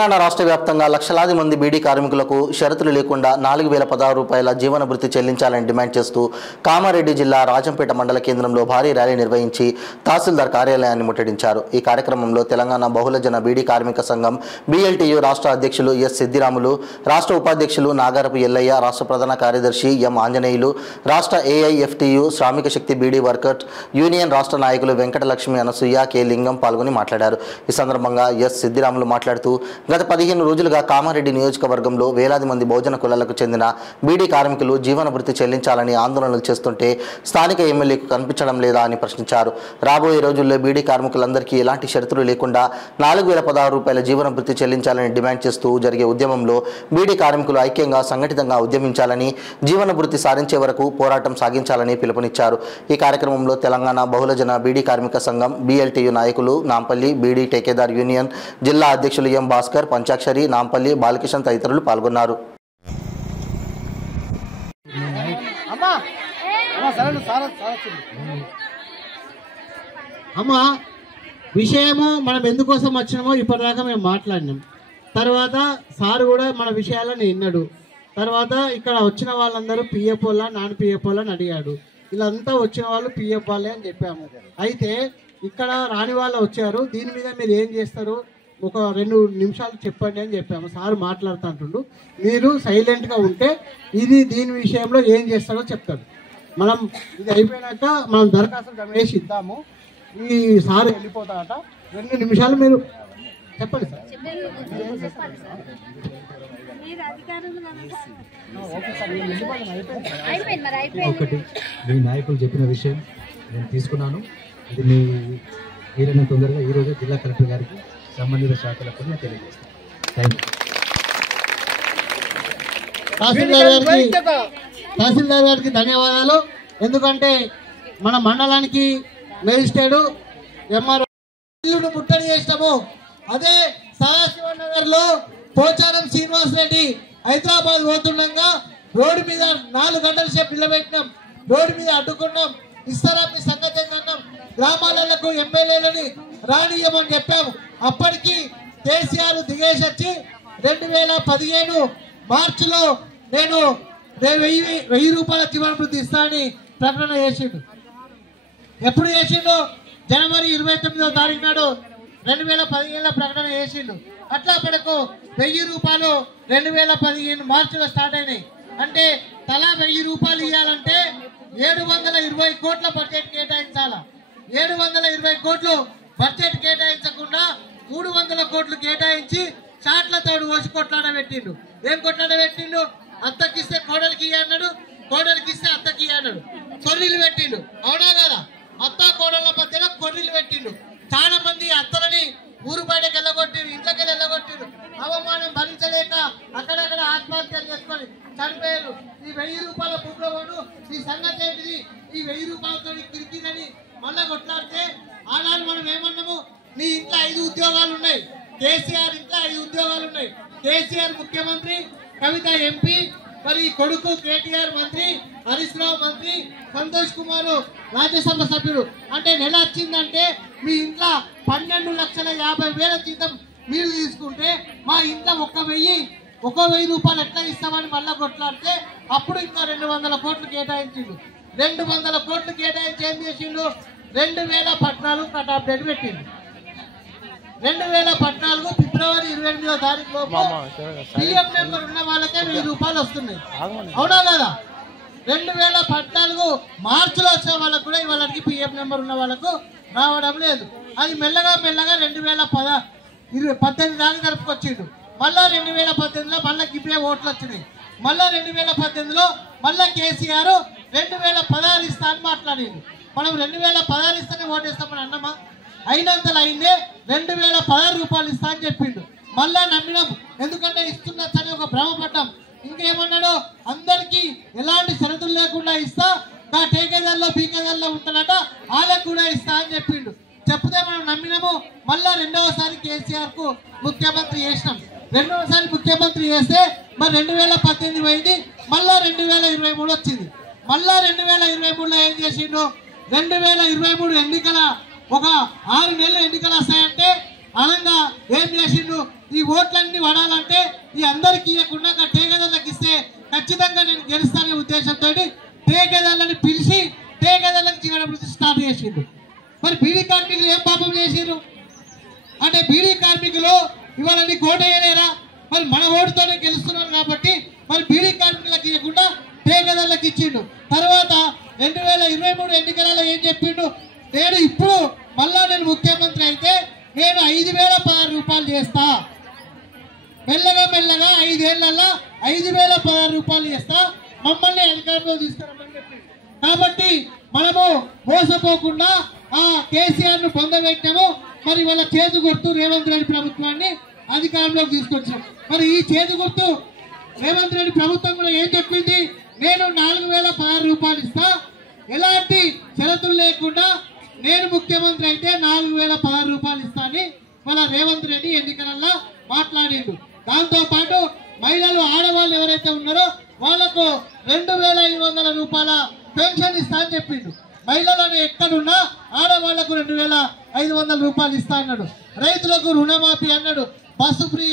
తెలంగాణ రాష్ట్ర వ్యాప్తంగా లక్షలాది మంది బీడీ కార్మికులకు షరతులు లేకుండా 4016 రూపాయల జీవన భృతి చెల్లించాలని డిమాండ్ చేస్తూ కామారెడ్డి జిల్లా రాజంపేట మండల కేంద్రంలో భారీ ర్యాలీ నిర్వహించి తహసీల్దార్ కార్యాలయాన్ని ముట్టడించారు। ఈ కార్యక్రమంలో తెలంగాణ బహుళజన బీడీ కార్మిక సంఘం BLTU రాష్ట్ర అధ్యక్షులు ఎస్ సిద్దిరాములు, రాష్ట్ర ఉపాధ్యక్షులు నాగారపు ఎల్లయ్య, రాష్ట్ర ప్రధాన కార్యదర్శి ఎం ఆంజనేయులు, రాష్ట్ర AIFTU శ్రామిక శక్తి బీడీ వర్కర్స్ యూనియన్ రాష్ట్ర నాయకులు వెంకటలక్ష్మి, అనసూయ, కె లింగం పాల్గొని మాట్లాడారు। ఈ సందర్భంగా ఎస్ సిద్దిరాములు మాట్లాడుతూ గత 15 రోజులుగా కామారెడ్డి నియోజకవర్గంలో వేలాది మంది బహుజన కులాలకు చెందిన బీడీ కార్మికులు జీవన భృతి చెల్లించాలని ఆందోళనలు చేస్తుంటే స్థానిక ఎమ్మెల్యేకు కనిపించడం లేదా అని ప్రశ్నించారు। రాబోయే రోజుల్లో బీడీ కార్మికులందరికీ ఎలాంటి షరతులు లేకుండా 4016 రూపాయల జీవన భృతి చెల్లించాలని డిమాండ్ చేస్తూ జరిగే ఉద్యమంలో బీడీ కార్మికులు ఐక్యంగా సంఘటితంగా ఉద్యమించాలని, జీవన భృతి సాధించే వరకు పోరాటం సాగించాలని పిలుపునిచ్చారు। ఈ కార్యక్రమంలో తెలంగాణ బహుళజన బీడీ కార్మిక సంఘం BLTU నాయకులు, నాంపల్లి బీడీ టేకేదార్ యూనియన్ జిల్లా అధ్యక్షులు ఎం భాస్కర్, పంచాక్షరి, నాంపల్లి బాలకిషన్ తదితరులు పాల్గొన్నారు। అమ్మా విషయము మనం ఎందుకోసం వచ్చినామో ఇప్పటిదాకా మేము మాట్లాడినాం। తర్వాత సార్ కూడా మన విషయాలను విన్నాడు। తర్వాత ఇక్కడ వచ్చిన వాళ్ళందరూ PF వాళ్ళ నాన్ PF వాళ్ళని అడిగాడు। వీళ్ళంతా వచ్చిన వాళ్ళు PF వాళ్ళే అని చెప్పాము। అయితే ఇక్కడ రాని వాళ్ళు వచ్చారు, దీని మీద మీరు ఏం చేస్తారు, ఒక 2 నిమిషాలు చెప్పండి అని చెప్పాము। సార్ మాట్లాడుతుంటుండు, మీరు సైలెంట్గా ఉంటే దీని విషయంలో ఏం చేస్తాడో చెప్తాడు। మనం ఇది అయిపోయినాక మనం దరఖాస్తు వేసి ఇద్దాము। ఈ సార్ వెళ్ళిపోతాడట, 2 నిమిషాలు మీరు చెప్పండి సార్। ఒకటి మీ నాయకులు చెప్పిన విషయం నేను తీసుకున్నాను। ఇది మీ వీరైన తొందరగా ఈరోజు జిల్లా కలెక్టర్ గారికి సంబంధిత శాఖలకు నేను తెలియజేస్తాను। తహసీల్దార్ గారికి ధన్యవాదాలు। ఎందుకంటే మన మండలానికి మేజిస్ట్రేటు MRO ఇల్లును ముట్టడి చేసినాము। అదే సదాశివనగర్లో పోచారం శ్రీనివాస్ రెడ్డి హైదరాబాద్ పోతుండగా రోడ్డు మీద 4 గంటల సేపు నిలబెట్టినాం, రోడ్డు మీద అడ్డుకున్నాం, ఇస్తారా మీ సంగతి అన్నాం। గ్రామాలకు ఎమ్మెల్యేలని రానియమని చెప్పాము। అప్పటికి కేసీఆర్ దిగేసి వచ్చి 2015 మార్చిలో నేను 1000 రూపాయల జీవన భృతి ఇస్తానని ప్రకటన చేసిండు। ఎప్పుడు చేసిండు? జనవరి 29వ తారీఖు నాడు 2015లో ప్రకటన చేసిండు। అట్లా మనకు 1000 రూపాయలు 2015 మార్చిలో స్టార్ట్ అయినాయి। అంటే తలా 1000 రూపాయలు ఇవ్వాలంటే 720 కోట్ల బడ్జెట్ కేటాయించాల। 720 కోట్లు బడ్జెట్ కేటాయించకుండా 300 కోట్లు కేటాయించి చాట్లతో కోసి కొట్లాడబెట్టిండు। ఏం కొట్లాడబెట్టిండు? అత్తకిస్తే కోడలికి అన్నాడు, కోడలికి ఇస్తే అత్తకి అన్నాడు, కొర్రీలు పెట్టిండు। అవునా కదా? అత్త కోడళ్ళ మధ్యలో కొర్రీలు పెట్టిండు। చాలా మంది అత్తలని ఊరు బయటకు వెళ్ళగొట్టిరు, ఇంట్లోకి వెళ్ళగొట్టిరు। అవమానం భరించలేక అక్కడక్కడ ఆత్మహత్యలు చేసుకొని చనిపోయారు। ఈ 1000 రూపాయల భూములు ఈ సంగతి ఏంటిది? ఈ 1000 రూపాయలతో కిరికిరని మళ్ళా కొట్లాడితే ఆనాడు మనం ఏమన్నాము? నీ ఇంట్లో 5 ఉద్యోగాలు ఉన్నాయి, కేసీఆర్ ఇంట్లో 5 ఉద్యోగాలు ఉన్నాయి। కేసీఆర్ ముఖ్యమంత్రి, కవిత MP, మరి కొడుకు KTR మంత్రి, హరీష్ రావు మంత్రి, సంతోష్ కుమార్ రాజ్యసభ సభ్యుడు। అంటే నెల వచ్చిందంటే మీ ఇంట్లో 12,50,000 జీతం మీరు తీసుకుంటే మా ఇంట్లో 1,000 రూపాయలు ఎట్లా ఇస్తామని మళ్ళా కొట్లాడితే అప్పుడు ఇంకా 200 కోట్లు కేటాయించిండు। 200 కోట్లు కేటాయించి ఏం చేసిండు? 2014 కట్ ఆఫ్ డేట్ పెట్టిండు। 2014 ఫిబ్రవరి 28వ తారీఖు లోపు PF నెంబర్ ఉన్న వాళ్ళకే 1000 రూపాయలు వస్తున్నాయి। అవునా కదా? 2014 మార్చిలో వచ్చిన వాళ్ళకు కూడా వాళ్ళకి PF నెంబర్ ఉన్న వాళ్ళకు రావడం లేదు। అది మెల్లగా 2018 దాకా జరుపుకొచ్చిండు। మళ్ళా 2018లో మళ్ళీ ఇప్పుడే ఓట్లు వచ్చినాయి। మళ్ళా 2018లో మళ్ళా కేసీఆర్ 2016 ఇస్తా అని మాట్లాడిండు। మనం 2016 ఇస్తేనే ఓటేస్తామని అన్నామా? అయినంతలో అయిందే 2016 రూపాయలు ఇస్తా అని చెప్పిండు। మళ్ళా నమ్మినాం, ఎందుకంటే ఇస్తున్నచ్చని ఒక భ్రమపడ్డాం। ఇంకేమన్నాడు? అందరికీ ఎలాంటి షరతులు లేకుండా ఇస్తా, నా టేకేదార్లో బీకేదార్లో ఉంటాడట, వాళ్ళకు కూడా ఇస్తా అని చెప్పిండు। చెప్తే మనం నమ్మినాము। మళ్ళా 2వసారి కేసీఆర్ కు ముఖ్యమంత్రి చేసినాం। 2వసారి ముఖ్యమంత్రి చేస్తే మరి 2018 పోయింది, మళ్ళా 2023 వచ్చింది। మళ్ళా 2023లో ఏం చేసిండు? 2023 ఎన్నికల ఒక 6 నెలలు ఎన్నికలు వస్తాయంటే అనంగా ఏం చేసిండు, ఈ ఓట్లన్నీ పడాలంటే ఈ అందరికీ ఇవ్వకుండా టేకదారులకు ఇస్తే ఖచ్చితంగా నేను గెలుస్తానే ఉద్దేశంతో టేకదారులను పిలిచి టేకదారులకు జీవన వృత్తి స్టార్ట్ చేసిండు. మరి బీడీ కార్మికులు ఏం పాపం చేసిండ్రు అంటే బీడీ కార్మికులు ఇవాళ నీకు ఓటు వేయలేరా? మరి మన ఓటుతోనే గెలుస్తున్నారు కాబట్టి మరి బీడీ కార్మికులకు ఇవ్వకుండా టేకదారులకు ఇచ్చిండు. తర్వాత 2023 ఎన్నికలలో ఏం చెప్పిండు, నేను ఇప్పుడు మళ్ళా నేను ముఖ్యమంత్రి అయితే నేను 5,016 రూపాయలు చేస్తా, మెల్లగా మెల్లగా 5 ఏళ్లలో 5,016 రూపాయలు చేస్తా, మమ్మల్ని అధికారంలో తీసుకురమ్మని చెప్పిండు. కాబట్టి మనము మోసపోకుండా ఆ కేసీఆర్ ను పొందబెట్టాము. మరి వాళ్ళ చేతి గుర్తు రేవంత్ రెడ్డి ప్రభుత్వాన్ని అధికారంలోకి తీసుకొచ్చాం. మరి ఈ చేతి గుర్తు రేవంత్ రెడ్డి ప్రభుత్వం కూడా ఏం చెప్పింది, నేను 4,016 రూపాయలు ఇస్తా, ఎలాంటి షరతులు లేకుండా నేను ముఖ్యమంత్రి అయితే 4,016 రూపాయలు ఇస్తా అని మన రేవంత్ రెడ్డి ఎన్నికలలో మాట్లాడిండు. దాంతో పాటు మహిళలు ఆడవాళ్ళు ఎవరైతే ఉన్నారో వాళ్లకు 2,500 రూపాయల పెన్షన్ ఇస్తా అని చెప్పిండు. మహిళలను ఎక్కడున్నా ఆడవాళ్లకు 2,500 రూపాయలు ఇస్తా అన్నాడు. రైతులకు రుణమాఫీ అన్నాడు, బస్సు ఫ్రీ